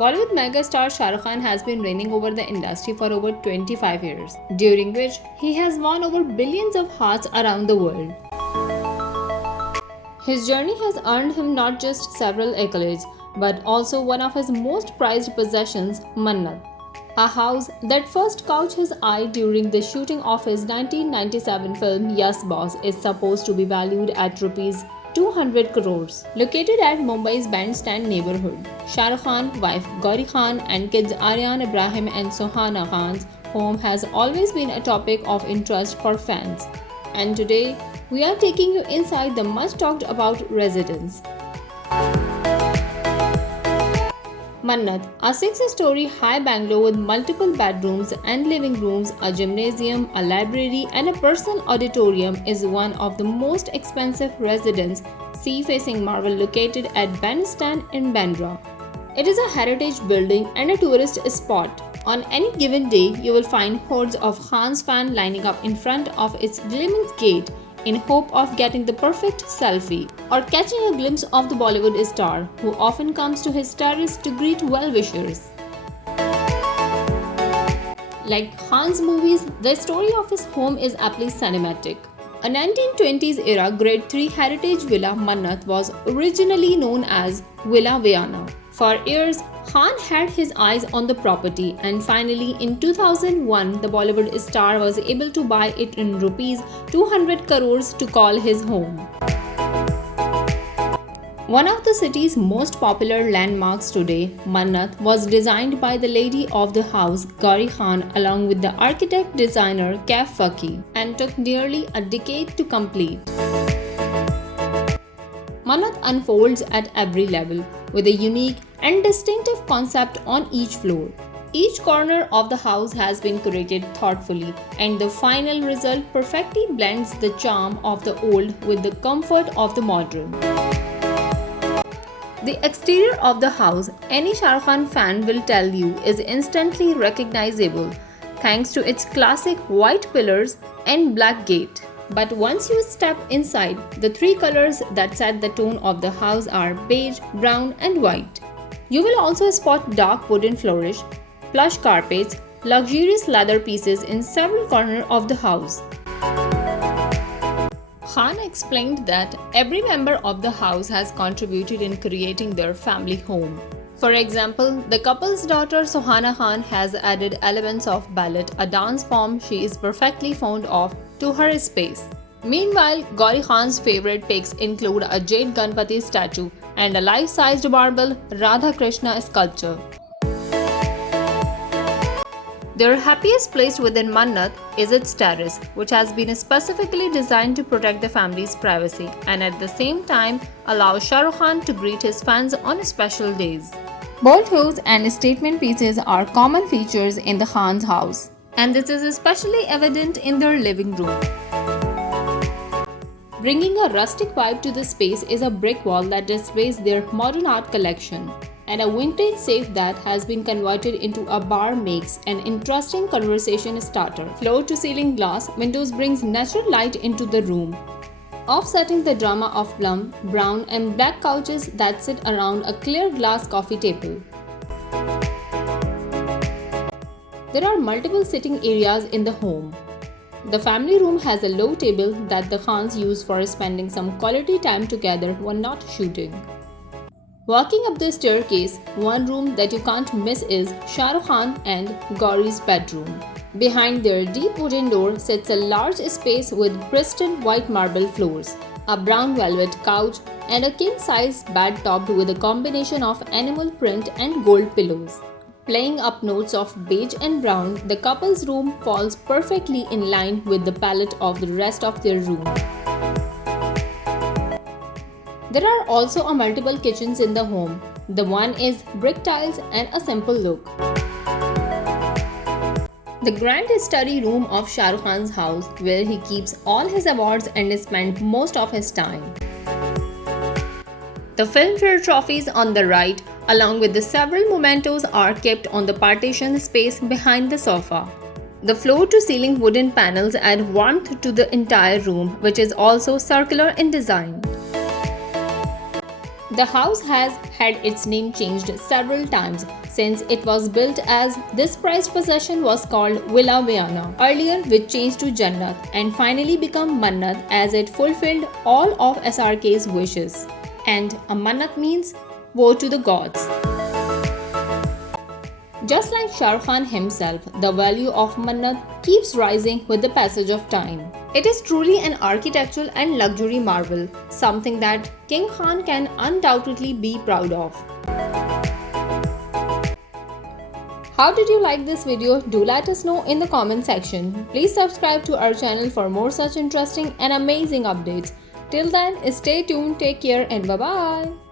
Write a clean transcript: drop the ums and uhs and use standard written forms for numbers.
Bollywood megastar Shah Rukh Khan has been reigning over the industry for over 25 years, during which he has won over billions of hearts around the world. His journey has earned him not just several accolades, but also one of his most prized possessions, Mannat, a house that first caught his eye during the shooting of his 1997 film Yes Boss is supposed to be valued at rupees 200 crores. Located at Mumbai's Bandstand neighborhood, Shah Rukh Khan, wife Gauri Khan, and kids Aryan Ibrahim and Sohana Khan's home has always been a topic of interest for fans. And today, we are taking you inside the much talked about residence. Mannat, a six-story high bungalow with multiple bedrooms and living rooms, a gymnasium, a library, and a personal auditorium, is one of the most expensive residences sea-facing marvel located at Bandstand in Bandra. It is a heritage building and a tourist spot. On any given day, you will find hordes of Khan's fans lining up in front of its gleaming gate in hope of getting the perfect selfie or catching a glimpse of the Bollywood star, who often comes to his terrace to greet well-wishers. Like Khan's movies, the story of his home is aptly cinematic. A 1920s era Grade 3 heritage villa, Mannat was originally known as Villa Viana. For years, Khan had his eyes on the property, and finally in 2001 the Bollywood star was able to buy it in rupees 200 crores to call his home. One of the city's most popular landmarks today, Mannat, was designed by the lady of the house, Gauri Khan, along with the architect designer Kaif Faki, and took nearly a decade to complete. Mannat unfolds at every level, with a unique and distinctive concept on each floor. Each corner of the house has been curated thoughtfully, and the final result perfectly blends the charm of the old with the comfort of the modern. The exterior of the house, any Shah Rukh Khan fan will tell you, is instantly recognizable thanks to its classic white pillars and black gate. But once you step inside, the three colors that set the tone of the house are beige, brown, and white. You will also spot dark wooden flourish, plush carpets, luxurious leather pieces in several corners of the house. Khan explained that every member of the house has contributed in creating their family home. For example, the couple's daughter Sohana Khan has added elements of ballet, a dance form she is perfectly fond of, to her space. Meanwhile, Gauri Khan's favorite picks include a jade Ganpati statue and a life-sized marble Radha Krishna sculpture. Their happiest place within Mannat is its terrace, which has been specifically designed to protect the family's privacy and at the same time allow Shah Rukh Khan to greet his fans on special days. Bolt house and statement pieces are common features in the Khan's house, and this is especially evident in their living room. Bringing a rustic vibe to the space is a brick wall that displays their modern art collection, and a vintage safe that has been converted into a bar makes an interesting conversation starter. Floor-to-ceiling glass windows brings natural light into the room, offsetting the drama of plum, brown, and black couches that sit around a clear glass coffee table. There are multiple sitting areas in the home. The family room has a low table that the Khans use for spending some quality time together when not shooting. Walking up the staircase, one room that you can't miss is Shah Rukh Khan and Gauri's bedroom. Behind their deep wooden door sits a large space with pristine white marble floors, a brown velvet couch, and a king-size bed topped with a combination of animal print and gold pillows. Playing up notes of beige and brown, the couple's room falls perfectly in line with the palette of the rest of their room. There are also multiple kitchens in the home. The one is brick tiles and a simple look. The grand study room of Shah Rukh Khan's house, where he keeps all his awards and spends most of his time. The Filmfare trophies on the right, along with the several mementos, are kept on the partition space behind the sofa. The floor-to-ceiling wooden panels add warmth to the entire room, which is also circular in design. The house has had its name changed several times since it was built, as this prized possession was called Villa Viana earlier, which changed to Jannat and finally became Mannat as it fulfilled all of SRK's wishes. And a Mannat means woe to the gods. Just like Shah Rukh Khan himself, the value of Mannat keeps rising with the passage of time. It is truly an architectural and luxury marvel, something that King Khan can undoubtedly be proud of. How did you like this video? Do let us know in the comment section. Please subscribe to our channel for more such interesting and amazing updates. Till then, stay tuned, take care and bye-bye.